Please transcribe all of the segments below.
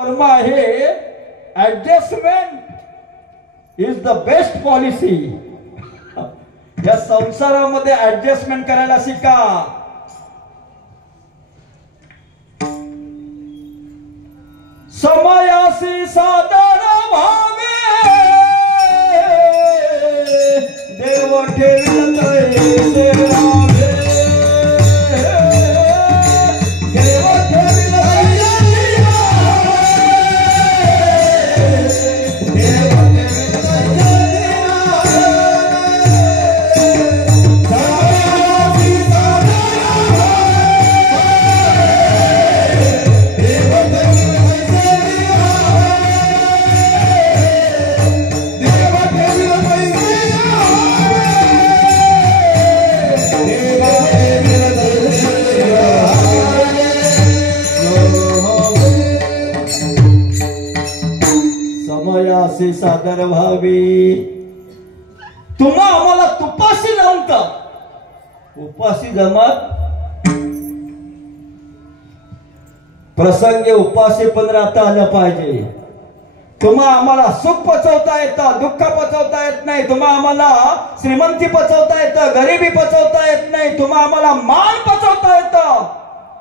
कर्म आहे adjustment is the best policy. या संसारामध्ये ऍडजस्टमेंट करायला शिका। समयासी सादर भावे देव ठेविल तैसे रावे। देव ठेविल तैसे रावे। देव ठेविल तैसे रावे। समयासी समयासी सादर भावी। तुम्हा आम्हाला तुपाशी लावता उपाशी जमत प्रसंगी उपाशी पण राहता आलं पाहिजे। तुम्हा आम्हाला सुख पचवता येतं, दुःख पचवता येत नाही। तुम्हा आम्हाला श्रीमंती पचवता येतं, गरिबी पचवता येत नाही। तुम्हा आम्हाला मान पचवता येतं,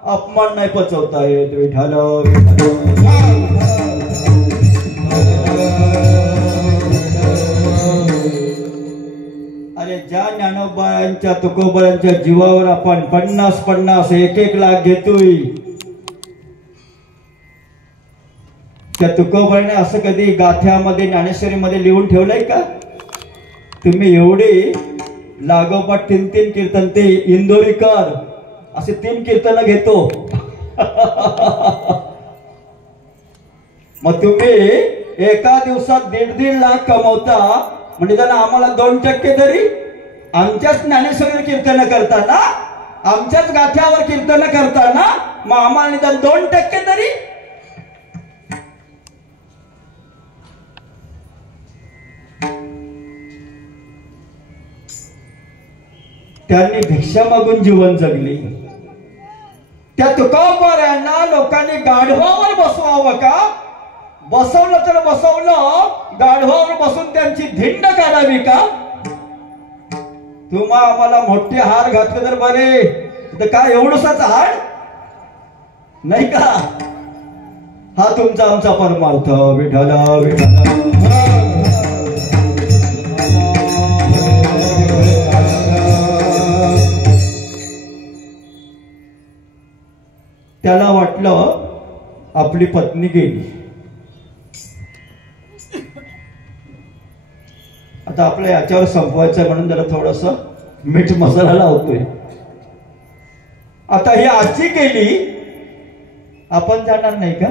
अपमान नाही पचवता येत। विठ्ठल अरे ज्या ज्ञानोबांच्या तुकोबांच्या जीवावर आपण 50-50 1-1 लाख घेतोय, त्या तुकोबाने असं कधी गाथ्यामध्ये ज्ञानेश्वरीमध्ये लिहून ठेवलंय का? तुम्ही एवढे लागोपाठ 3-3 कीर्तन, ते इंदोरीकर असे 3 कीर्तन घेतो। मग तुम्ही एका दिवसात 1.5 लाख कमवता म्हणजे त्यांना आम्हाला 2% तरी आमच्याच ज्ञानेश्वरी कीर्तन करताना, आमच्याच गाथ्यावर कीर्तन करताना मग आम्हाला निदान 2% तरी। त्यांनी भिक्षा मागून जीवन जगली। त्या तुकोबांना लोकांनी गाढवावर बसवावं का? बसवलं तर बसवलं, गाढवावर बसून त्यांची धिंड काढावी का? तुम्हा आम्हाला मोठे हार घातले तर बरे, तर काय एवढंसाच हार नाही का? हा तुमचा आमचा परमार्थ। विठ्ठल त्याला वाटलं आपली पत्नी गेली, आता आपल्या याच्यावर संपवायचं म्हणून जरा थोडस मीठ मसाला लावतोय। आता ही आजी गेली, आपण जाणार नाही का?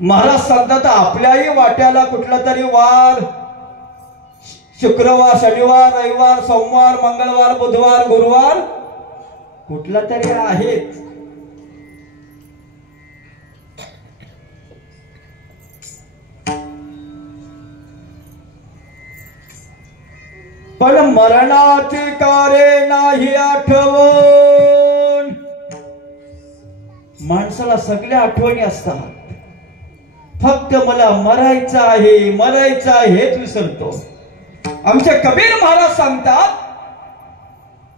महाराज सांगतात आपल्याही वाट्याला कुठला तरी वार, शुक्रवार, शनिवार, रविवार, सोमवार, मंगळवार, बुधवार, गुरुवार कुठला तरी आहेत। पण मरणाची कारे नाही आठवण। माणसाला सगळ्या आठवणी असतात, फक्त मला मरायचं आहे, मरायचं आहे हेच विसरतो। आमचे कबीर महाराज सांगतात,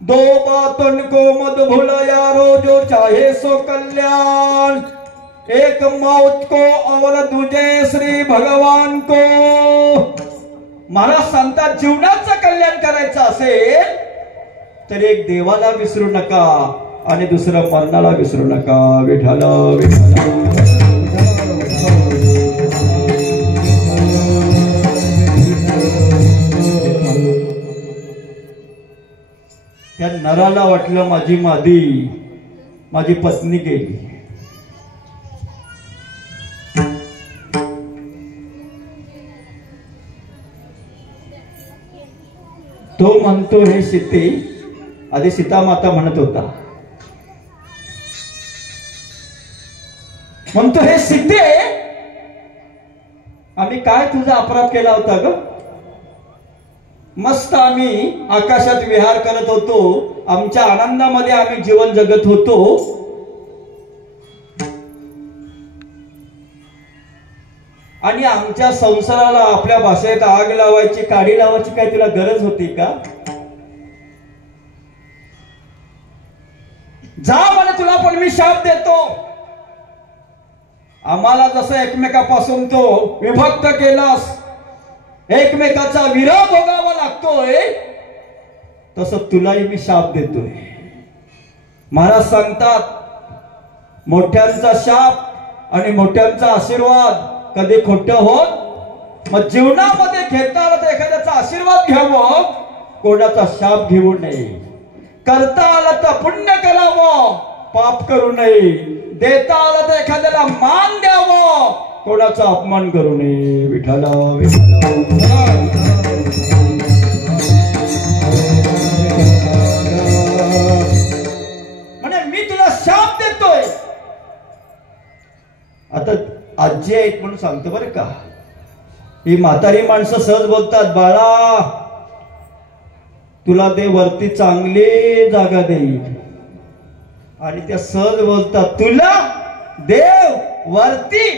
दो बातों को मत भूलया रो जो चाहे सो कल्याण, एक मौत को और दूजे श्री भगवान को। महाराज सांगतात जीवनाचं कल्याण करायचं असेल तर एक देवाला विसरू नका आणि दुसरं मरणाला विसरू नका। विठ्ठल त्या नराला वाटलं माझी माझी पत्नी गेली। तो म्हणतो हे सीते, आधी सीता माता म्हणत होता, म्हणतो हे सीते आम्ही काय तुझा अपराध केला होता ग? मस्त आम्ही आकाशात विहार करत होतो, आमच्या आनंदामध्ये आम्ही जीवन जगत होतो, आणि आमच्या संसाराला आपल्या भाषेत आग लावायची, काडी लावायची काय तुला गरज होती का? जा म्हणे, तुला पण मी शाप देतो. आम्हाला जसं एकमेकापासून तो विभक्त केलास, एकमेकाचा विरोध भोगावा लागतोय, तसं तुलाही मी शाप देतोय. महाराज सांगतात, मोठ्यांचा शाप आणि मोठ्यांचा आशीर्वाद कधी खोटं होत. मग जीवनामध्ये घेता आलं तर एखाद्याचा आशीर्वाद घ्यावं, कोणाचा शाप घेऊ नये. करता आलं तर पुण्य करावं, पाप करू नये. देता आलं तर एखाद्याला मान द्यावं, कोणाचा अपमान करू नये. विठ्ठला म्हणे मी तुला शाप देतोय. आता आजी आहेत म्हणून सांगतो बरं का, ही म्हातारी माणसं सहज बोलतात, बाळा तुला ते वरती चांगली जागा देईल. आणि त्या सहज बोलतात, तुला देव वरती.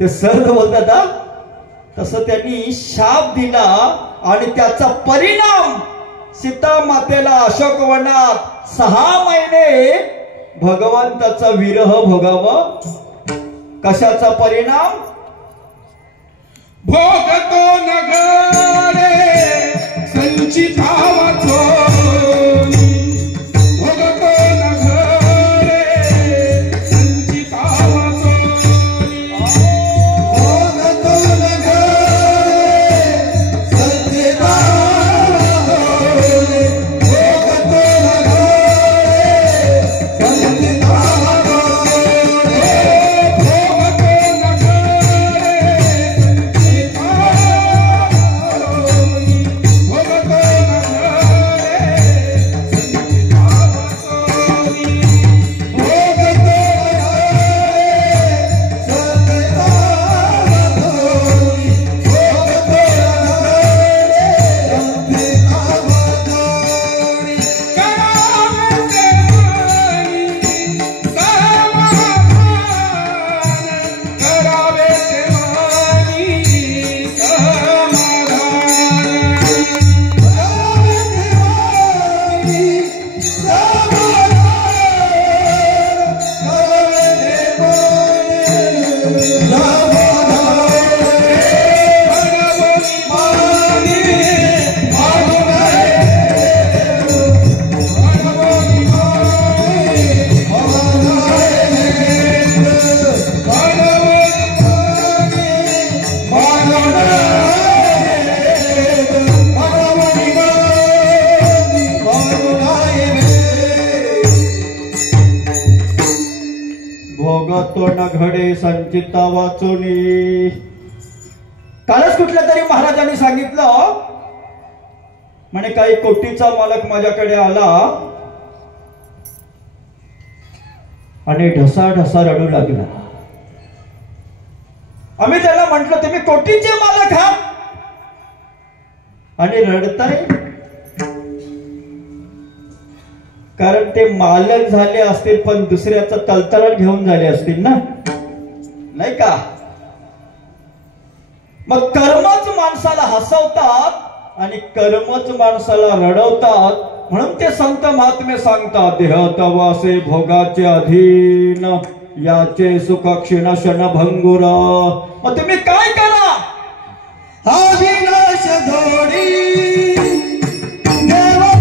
ते सहज बोलतात हा. तसं त्यांनी शाप दिला आणि त्याचा परिणाम सीता मातेला अशोकवनात 6 महिने भगवंताचा विरह भोगावा. कशाचा परिणाम? भोगतो नगरे संचितावाचो, भोगतो नगरे संचितावाचो, भोगतो नगरे संचितावाचो, भोगतो न घडे संचिता वाचोनी. कालच कुठल्या तरी महाराजांनी सांगितलं म्हणे, काही कोटीचा मालक माझ्याकडे आला आणि ढसा ढसा रडू लागला. आम्ही त्याला म्हटलं, तुम्ही कोटीचे मालक आहात आणि रडताय? कारण ते मालक झाले असतील पण दुसऱ्याचा तलतलाट घेऊन झाले असतील ना, नाही का? मग कर्मच माणसाला हसवतात आणि कर्मच माणसाला रडवतात. म्हणून ते संत महात्मे सांगतात, देह तवासे भोगाचे अधीन, याचे सुख क्षीण क्षणभंगुर. मग तुम्ही काय करा? अविनाश धोडी देवा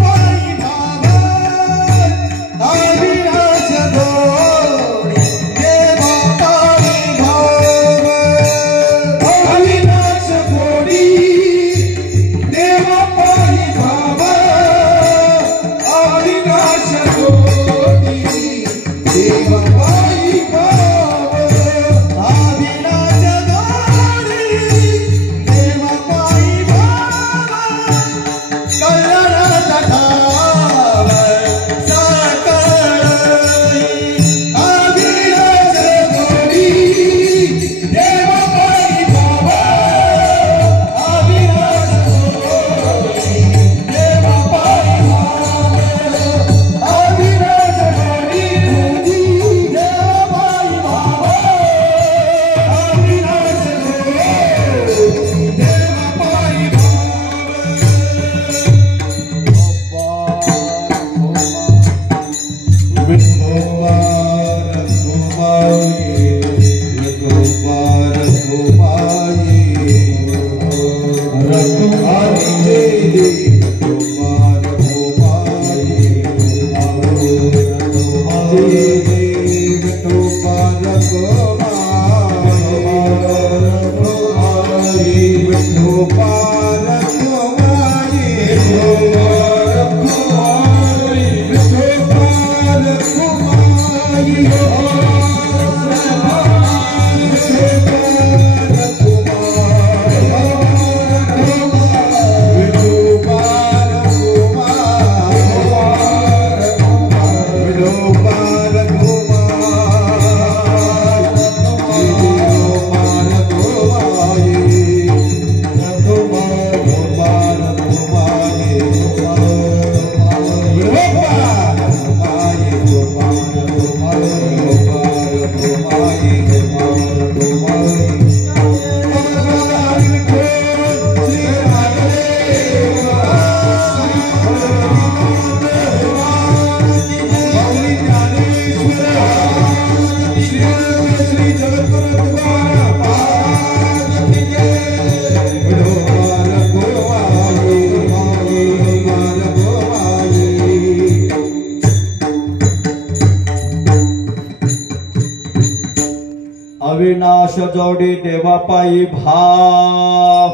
अविनाश जोडी देवापायी भाव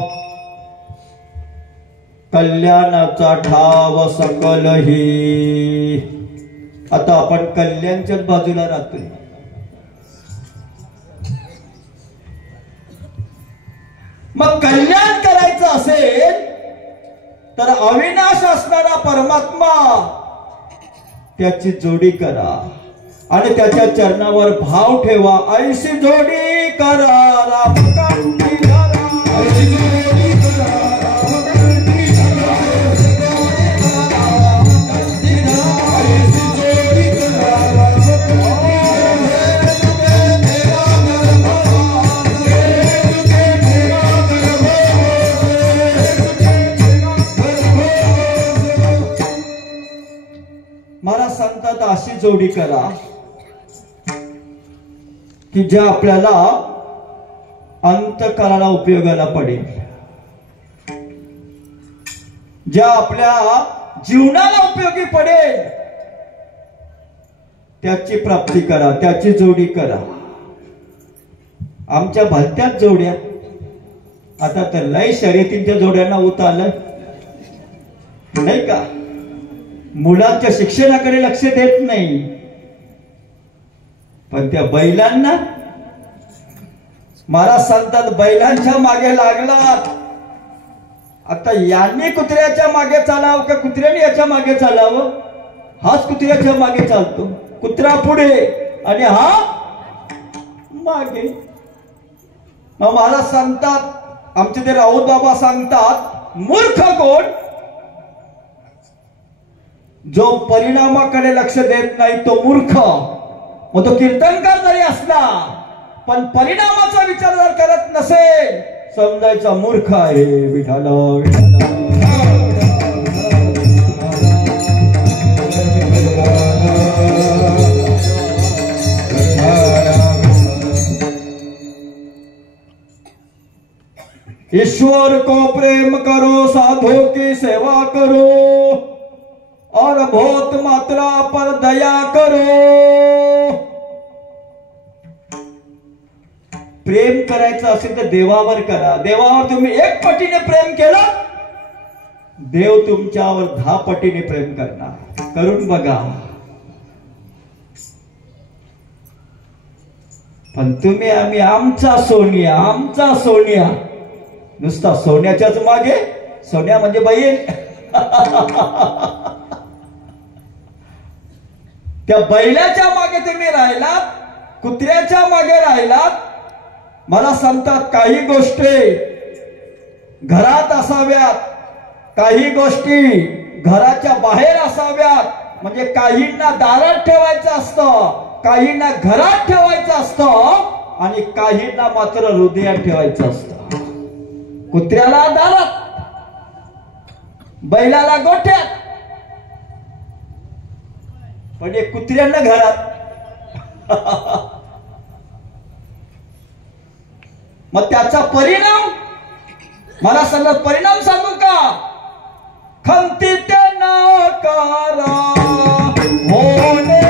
कल्याणाचा ठाव सकलही. आता आपण कल्याणच्याच बाजूला राहतोय. मग कल्याण करायचं असेल तर अविनाश असणारा परमात्मा त्याची जोडी करा आणि त्याच्या चरणावर भाव ठेवा. ऐशी जोडी करा रामकांती धरा, ऐशी जोडी करा रामकांती धरा, रामकांती धरा, ऐशी जोडी करा महाराज सांगतात अशी जोडी करा की ज्या आपल्याला अंतकाळाला उपयोगाला पडेल, ज्या आपल्या जीवनाला उपयोगी पडेल त्याची प्राप्ती करा, त्याची जोडी करा. आमच्या भलत्याच जोड्या आता तर लय शर्यतींच्या जोड्यांना उत आलं नाही का. मुलांच्या शिक्षणाकडे लक्ष देत नाही, पण त्या बैलांना महाराज सांगतात बैलांच्या मागे लागलात. आता यांनी कुत्र्याच्या मागे चालावं का कुत्र्याने याच्या मागे चालावं? हाच कुत्र्याच्या मागे चालतो, कुत्रा पुढे आणि हा मागे. मग महाराज सांगतात, आमचे ते राऊत बाबा सांगतात, मूर्ख कोण? जो परिणामाकडे लक्ष देत नाही तो मूर्ख. मग तो कीर्तनकार जरी असला पण परिणामाचा विचार जर करत नसेल समजायचा मूर्ख आहे. विठाल ईश्वर को प्रेम करो, साधु की सेवा करो और भूत मात्रा पर दया करो. प्रेम करायचं असेल तर देवावर करा. देवावर तुम्ही 1 पटीने प्रेम केलं, देव तुमच्यावर 10 पटीने प्रेम करणार. करून बघा. पण तुम्ही आम्ही आमचा सोनिया, आमचा सोनिया, नुसता सोन्याच्याच मागे. सोन्या म्हणजे बहीण. त्या बैलाच्या मागे तुम्ही राहिलात, कुत्र्याच्या मागे राहिलात. मला सांगतात काही गोष्टी घरात असाव्यात, काही गोष्टी घराच्या बाहेर असाव्यात. म्हणजे काहींना दारात ठेवायचं असतं, काहींना घरात ठेवायचं असतं आणि काहींना मात्र हृदयात ठेवायचं असतं. कुत्र्याला दारात, बैलाला गोठ्यात. पण एक कुत्र्यांना घरात मग त्याचा परिणाम मला सगळं परिणाम सांगू का? खंती ते नाकारा होणे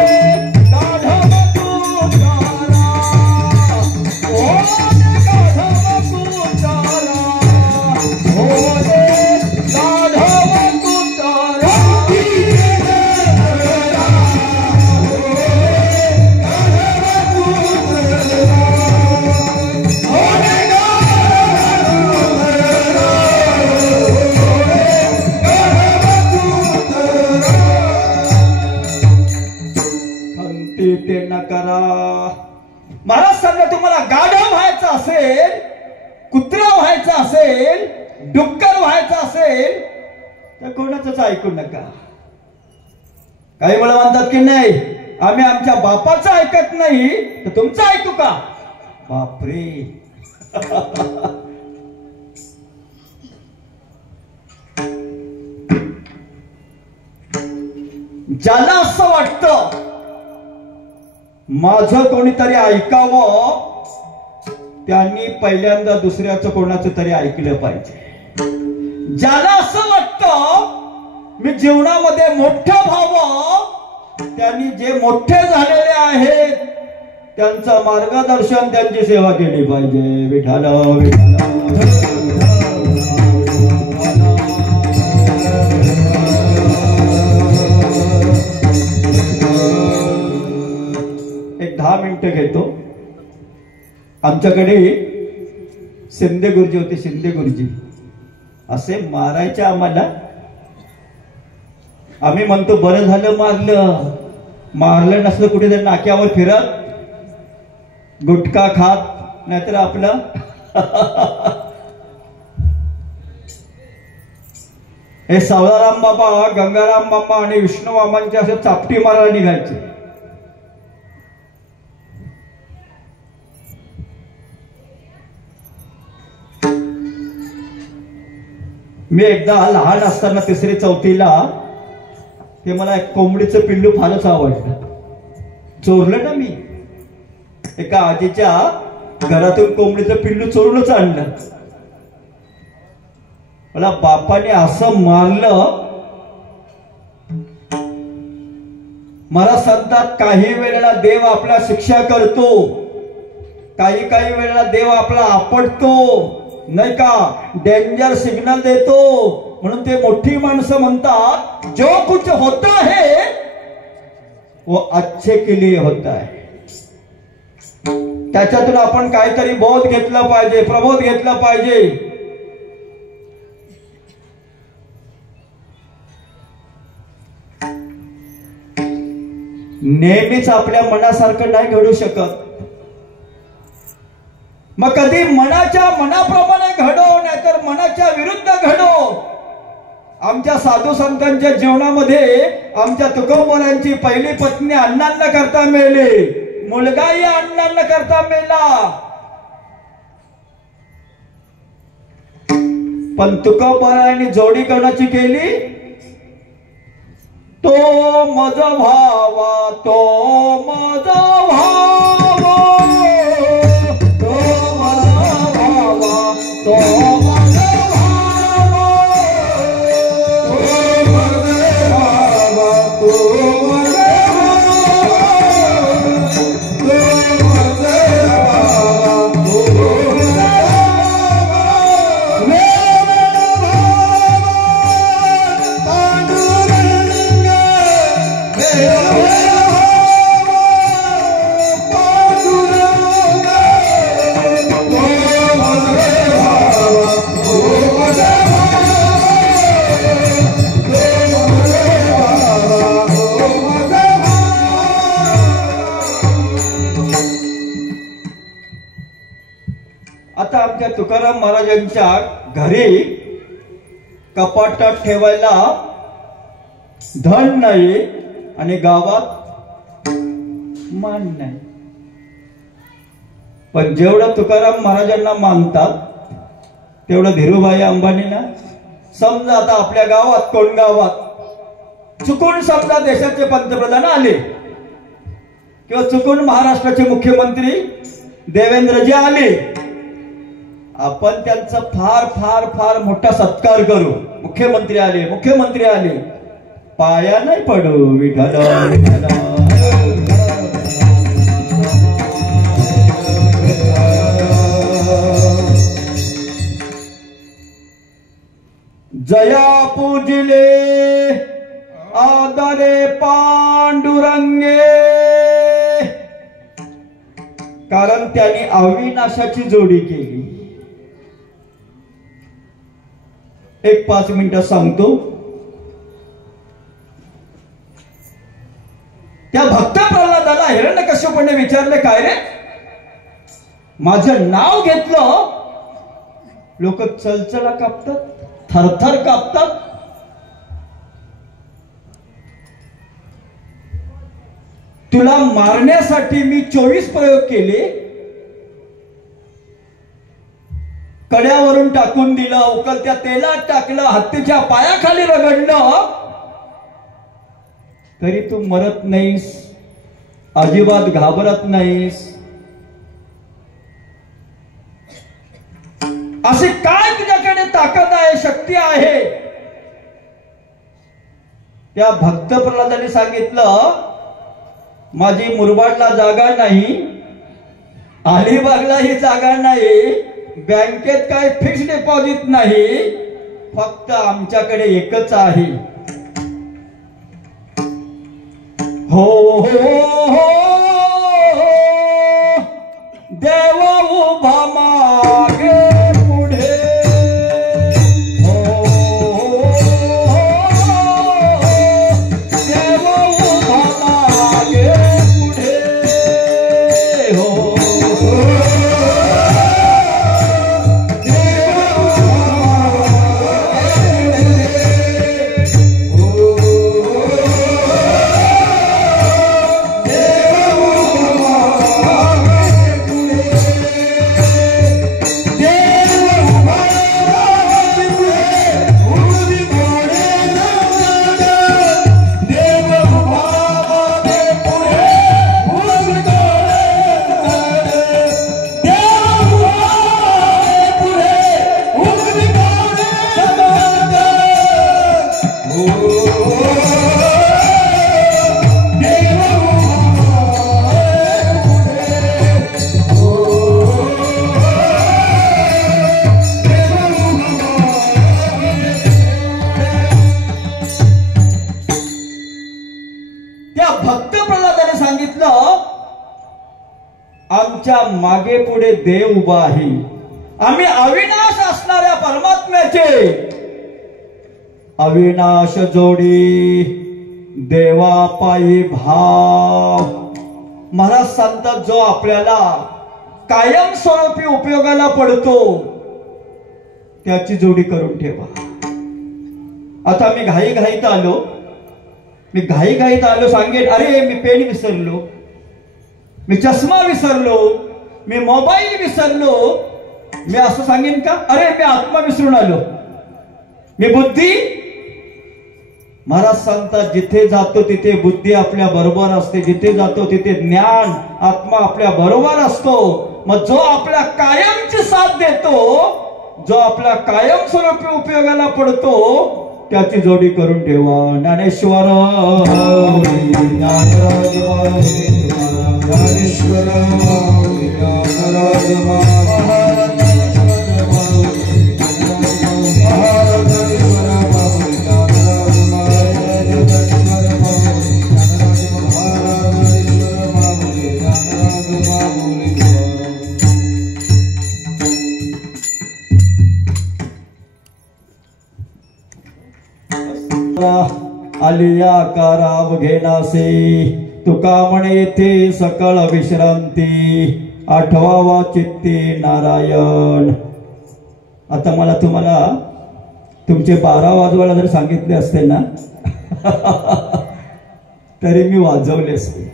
गाढव तुकारा, होणे गाढव तुकारा, होणे गाढव तुकारा. ते न करा. महाराज सांगा, तुम्हाला गाढव व्हायचं असेल, कुत्रा व्हायचं असेल, डुक्कर व्हायचं असेल तर कोणाचंच ऐकू नका. काही वेळा म्हणतात की नाही आम्ही आमच्या बापाचं ऐकत नाही तर तुमचं ऐकू का? बापरे. ज्याला असं वाटतं माझं कोणीतरी ऐकावं, त्यांनी पहिल्यांदा दुसऱ्याचं कोणाचं तरी ऐकलं पाहिजे. ज्याला असं वाटतं मी जीवनामध्ये मोठं व्हावं, त्यांनी जे मोठे झालेले आहेत त्यांचं मार्गदर्शन, त्यांची सेवा केली पाहिजे. विठाल विठाल. एक 10 मिनिटं घेतो. आमच्याकडे शिंदे गुरुजी होते. शिंदे गुरुजी असे मारायचे आम्हाला. आम्ही म्हणतो बरं झालं मारलं. मारलं नसलं कुठेतरी नाक्यावर फिरत गुटखा खात, नाहीतर आपलं हे सावळाराम बाबा, गंगाराम बाबा आणि विष्णू मामांचे असे चापटी मारायला निघायचे. मी एकदा लहान असताना 3री-4थीला ते मला एक कोंबडीचं पिल्लू फारच आवडलं. चोरलं ना मी. एका आजीच्या घरातून कोंबडीचं पिल्लू चोरूनच आणलं. मला बापाने असं मारलं. मला सांगतात काही वेळेला देव आपला शिक्षा करतो, काही वेळेला देव आपला आपटतो, नाही का, डेंजर सिग्नल देतो. म्हणून ते मोठी माणसं म्हणतात जो कुछ होता है वो अच्छे के लिए होता है. त्याच्यातून आपण काहीतरी बोध घेतला पाहिजे, प्रबोध घेतला पाहिजे. नेहमीच आपल्या मनासारखं नाही घडू शकत. मग कधी मनाप्रमाणे घडो, नाहीतर मनाच्या विरुद्ध घडो. आमच्या साधू संतांच्या जीवनामध्ये आमच्या तुकोबरांची पहिली पत्नी अण्णांना करता मेली, मुलगाही अण्णांना करता मेला. पण तुकोबरांनी जोडी कोणाची केली? तो मज भावा, तो मज भावा, तो मज भावा, तो मज भावा, तो मज भावा, तो मज आता आमच्या तुकाराम महाराजांच्या घरी कपाटात ठेवायला धन नाही आणि गावात मान नाही. पण जेवढं तुकाराम महाराजांना मानतात तेवढं धीरूभाई अंबानींना. समजा आता आपल्या गावात, कोण गावात चुकून समजा देशाचे पंतप्रधान आले किंवा चुकून महाराष्ट्राचे मुख्यमंत्री देवेंद्रजी आले, आपण त्यांचा फार फार फार मोठा सत्कार करू. मुख्यमंत्री आले, मुख्यमंत्री आले, पाया नाही पडू. विठ्ठल विठ्ठल. जया पूजिले आदरे पांडुरंगे, कारण त्यांनी अविनाशाची जोडी केली. एक 5 मिनिटं सांगतो. त्या भक्त प्रल्हादाला हिरण्यकश्यपूने विचारले, काय रे माझं नाव घेतलं लोक चलचला कापतात, थरथर कापतात. तुला मारण्यासाठी मी 24 प्रयोग केले, कड्यावरून टाकून दिलं, उकळत्या तेलात टाकलं, हत्तीच्या पायाखाली रगडलं, तरी तू मरत नाहीस, अजिबात घाबरत नाहीस. असे काय तुझ्याकडे ताकद आहे, शक्ती आहे? त्या भक्त प्रल्हादाने सांगितलं, माझी मुरबाडला जागा नाही, अलिबागलाही जागा नाही, बँकेत काय फिक्स डिपॉझिट नाही, फक्त आमच्याकडे एकच आहे. हो हो हो देव उभा मागे पुढे, हो देव उभा मागे पुढे, हो आमच्या मागे पुढे देव उभा आहे. आम्ही अविनाश असणाऱ्या परमात्म्याचे अविनाश जोडी देवा पायी भाव. महाराज सांगतात, जो आपल्याला कायमस्वरूपी उपयोगाला पडतो त्याची जोडी करून ठेवा. आता मी घाईघाईत आलो, सांगेन अरे मी पेन विसरलो, मी चष्मा विसरलो, मी मोबाईल विसरलो. मी असं सांगेन का, अरे मी आत्मा विसरून आलो, मी बुद्धी? महाराज सांगतात, जिथे जातो तिथे बुद्धी आपल्या बरोबर असते, जिथे जातो तिथे ज्ञान आत्मा आपल्या बरोबर असतो. मग जो आपल्या कायमची साथ देतो, जो आपल्या कायमस्वरूपी उपयोगाला पडतो त्याची जोडी करून ठेवा. ज्ञानेश्वर आलिया काराव घेनासे, तुका म्हणे ते सकळ विश्रांती, आठवावा चित्ती नारायण. आता मला तुम्हाला तुमचे 12 वाजवायला जर सांगितले असते ना तरी मी वाजवले असते.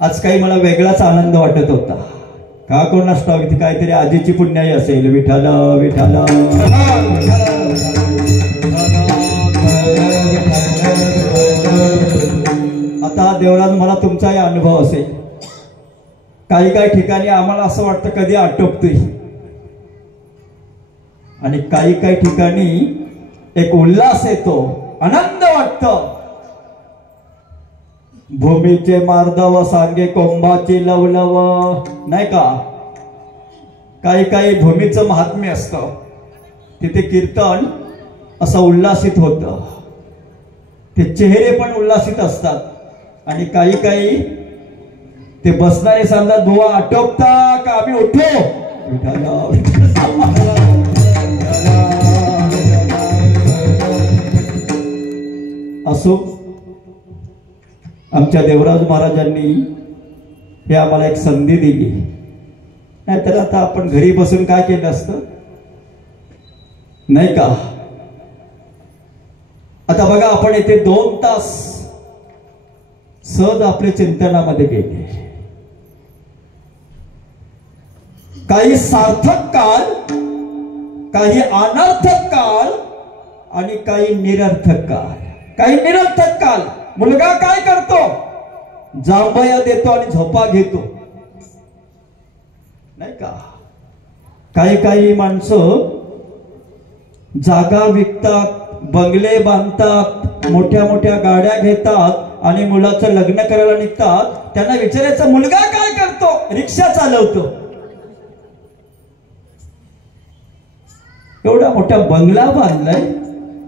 आज काही मला वेगळाच आनंद वाटत होता. का कोणास ठाऊक, इथे काहीतरी आजीची पुण्याई असेल. विठाला विठाला देवराज मला तुमचाही अनुभव असेल, काही काही ठिकाणी आम्हाला असं वाटतं कधी आटोपतोय, आणि काही काही ठिकाणी एक उल्हास येतो, आनंद वाटतो. भूमीचे मार्दव सांगे कोंबाची लवलव, नाही का? काही काही भूमीचं महात्म्य असतं, तिथे कीर्तन असं उल्हासित होतं, ते चेहरे पण उल्हासित असतात. आणि काही काही ते बसणारे समजा दुवा आटोपता का आम्ही उठो असो. आमच्या देवराज महाराजांनी हे आम्हाला एक संधी दिली, नाहीतर आता आपण घरी बसून काय केलं असतं, नाही का? आता बघा, आपण येथे 2 तास सहज आपल्या चिंतनामध्ये गेले. काही सार्थक काळ, काही अनर्थक काळ आणि काही निरर्थक काळ. काही निरर्थक काळ, मुलगा काय करतो? जांभया देतो आणि झोपा घेतो, नाही का? काही काही माणसं जागा विकतात, बंगले बांधतात, मोठ्या मोठ्या गाड्या घेतात आणि मुलाचं लग्न करायला निघतात. त्यांना विचारायचं मुलगा काय करतो? रिक्षा चालवतो. एवढा मोठा बंगला बांधलाय,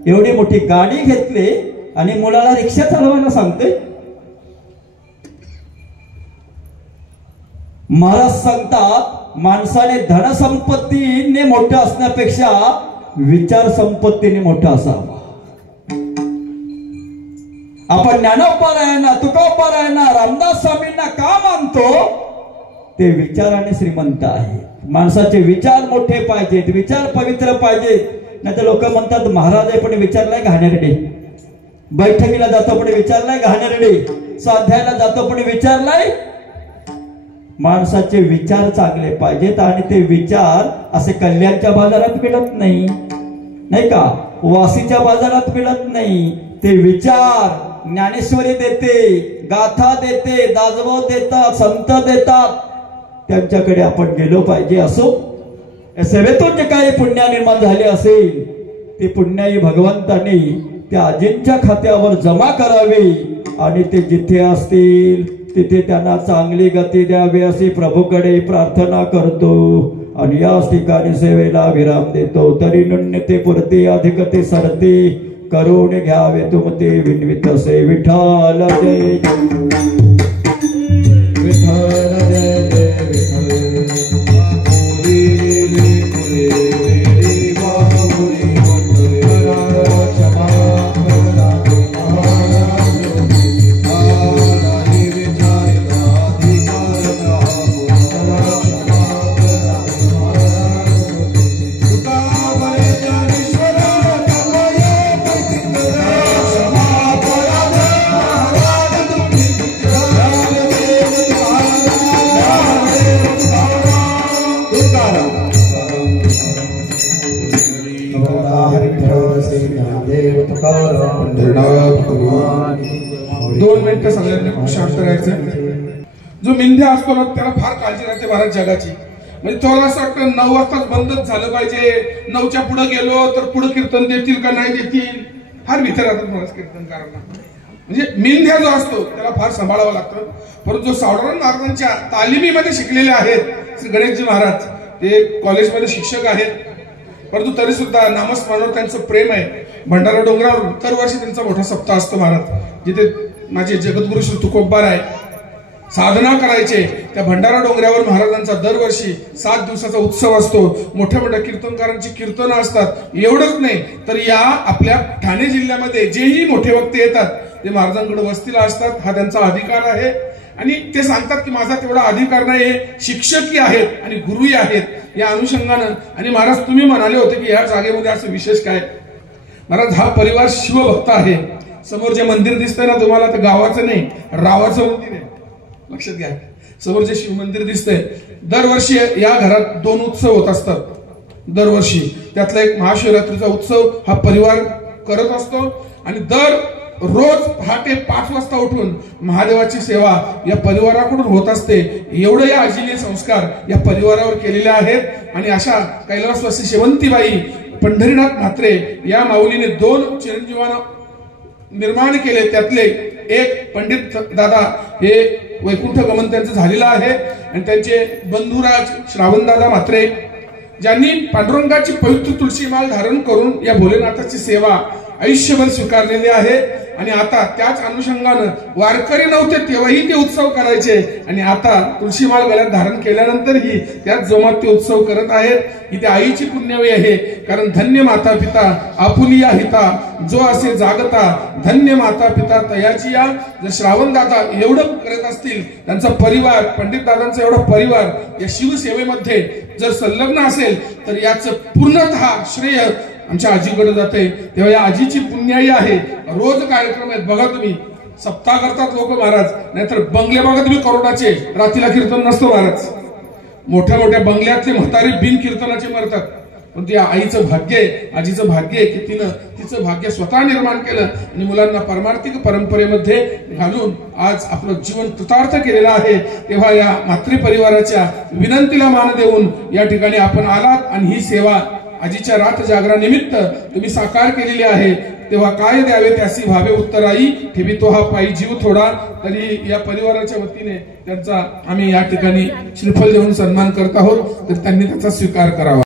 एवढी मोठी गाडी घेतली आणि मुलाला रिक्षा चालवायला सांगते. महाराज सांगतात माणसाने धनसंपत्तीने मोठं असण्यापेक्षा विचार संपत्तीने मोठा असावा. आपण ज्ञानोपारायणा, तुकोपारायणा, रामदास स्वामींना का मानतो? ते विचाराने श्रीमंत आहे. माणसाचे विचार मोठे पाहिजेत, विचार पवित्र पाहिजेत. नाही तर लोक म्हणतात महाराज आहे पण विचारलाय घाणेरडे, बैठकीला जातो पण विचारलाय घाणेरडे, स्वाध्यायाला जातो पण विचारलाय. माणसाचे विचार चांगले पाहिजेत आणि ते विचार असे कल्याणच्या बाजारात मिळत नाही, नाही का? वासीच्या बाजारात मिळत नाही. ते विचार ज्ञानेश्वरी देते, गाथा देते, दासबोध देतात, संत देतात, त्यांच्याकडे आपण गेलो पाहिजे. असो, या सेवेतून जे काही पुण्य निर्माण झाले असेल ते पुण्याई भगवंतांनी त्या आजींच्या खात्यावर जमा करावे आणि ते जिथे असतील तिथे त्यांना चांगली गती द्यावी अशी प्रभूकडे प्रार्थना करतो. आणि याच ठिकाणी सेवेला विराम देतो. तरी नुन्यते पुरते अधिकते सरते, करून घ्यावे तुमते विनवित असे. विठ्ठल जय विठ्ठल जय जय विठ्ठल. सगळ्यांनी शांत राहायचं. जो मेंढ्या असतो ना त्याला फार काळजी राहते महाराज जगाची. म्हणजे थोडं असं वाटतं 9 वाजताच बंदच झालं पाहिजे, 9च्या पुढे गेलो तर पुढे कीर्तन देतील का नाही देतील, फार भीती राहतात महाराज कीर्तनकारांना. म्हणजे मेंढ्या जो असतो त्याला फार सांभाळावं लागतं. परंतु जो सावधान महाराजांच्या तालिमीमध्ये शिकलेले आहेत श्री गणेशजी महाराज, ते कॉलेजमध्ये शिक्षक आहेत, परंतु तरी सुद्धा नामस्मरणावर त्यांचं प्रेम आहे. भंडारा डोंगरावर दरवर्षी त्यांचा मोठा सप्ताह असतो महाराज, जिथे माझे जगद्गुरु श्री तुकोबाराय साधना करायचे. त्या भंडारा डोंगरावर महाराजांचा दरवर्षी 7 दिवसाचा उत्सव असतो. मोठ्या मोठ्या कीर्तनकारांची कीर्तनं असतात. एवढंच नाही तर या आपल्या ठाणे जिल्ह्यामध्ये जेही मोठे वक्ते येतात ते महाराजांकडे वस्तीला असतात. हा त्यांचा अधिकार आहे. आणि ते सांगतात की माझा तेवढा अधिकार नाही, हे शिक्षकही आहेत आणि गुरुही आहेत या अनुषंगानं. आणि महाराज तुम्ही म्हणाले होते की या जागेमध्ये असं विशेष काय? महाराज हा परिवार शिवभक्त आहे. समोर जे मंदिर दिसतंय ना तुम्हाला, तर गावाचं नाही रावाचं मंदिर आहे, लक्षात घ्या. समोर जे शिव मंदिर दिसतंय, दरवर्षी या घरात 2 उत्सव होत असतात दरवर्षी. त्यातला एक महाशिवरात्रीचा उत्सव हा परिवार करत असतो. आणि दर रोज पहाटे 5 वाजता उठून महादेवाची सेवा या परिवाराकडून होत असते. एवढं या आजीने संस्कार या परिवारावर केलेले आहेत. आणि अशा कैलासवासी शेवंतीबाई पंढरीनाथ म्हात्रे या माऊलीने 2 चिरंजीवांना निर्माण केले. त्यातले एक पंडित दादा हे वैकुंठ गमन त्यांचं झालेलं आहे आणि त्यांचे बंधुराज श्रावणदादा म्हात्रे ज्यांनी पांडुरंगाची पवित्र तुळशी माळ धारण करून या भोलेनाथाची सेवा आयुष्यभर स्वीकारलेली आहे. आणि आता त्याच अनुषंगानं वारकरी नव्हते तेव्हाही ते उत्सव करायचे आणि आता तुळशी माळ गळ्यात धारण केल्यानंतरही त्याच जोमात ते उत्सव करत आहेत. ही त्या आईची पुण्यवेळी आहे. कारण धन्य माता पिता आपुलिया हिता जो असे जागता, धन्य माता पिता तयाची या. जर श्रावण दादा एवढं करत असतील, त्यांचा परिवार, पंडित दादांचा एवढा परिवार या शिवसेवेमध्ये जर संलग्न असेल तर याचं पूर्णतः श्रेय आमच्या आजीकडे जाते. तेव्हा या आजीची पुण्याई आहे. रोज कार्यक्रम आहेत बघा तुम्ही. सप्ताह करतात लोक महाराज, नाहीतर बंगले बघा तुम्ही करोडाचे, रात्रीला कीर्तन नसतो महाराज. मोठ्या मोठ्या बंगल्यातले म्हातारी बिन कीर्तनाचे मरतात. पण त्या आईचं भाग्य आहे, आजीचं भाग्य आहे की तिनं तिचं भाग्य स्वतः निर्माण केलं आणि मुलांना परमार्थिक परंपरेमध्ये घालून आज आपलं जीवन कृतार्थ केलेलं आहे. तेव्हा या मातृ परिवाराच्या विनंतीला मान देऊन या ठिकाणी आपण आलात आणि ही सेवा आजीच्या रात जागरानिमित्त तुम्ही साकार केलेली आहे. तेव्हा काय द्यावे त्यासी भावे उत्तराई, ठेवितो हा पायी जीव थोडा. तरी या परिवाराच्या वतीने त्यांचा आम्ही या ठिकाणी श्रीफल देऊन सन्मान करत आहोत, तर त्यांनी त्याचा स्वीकार करावा.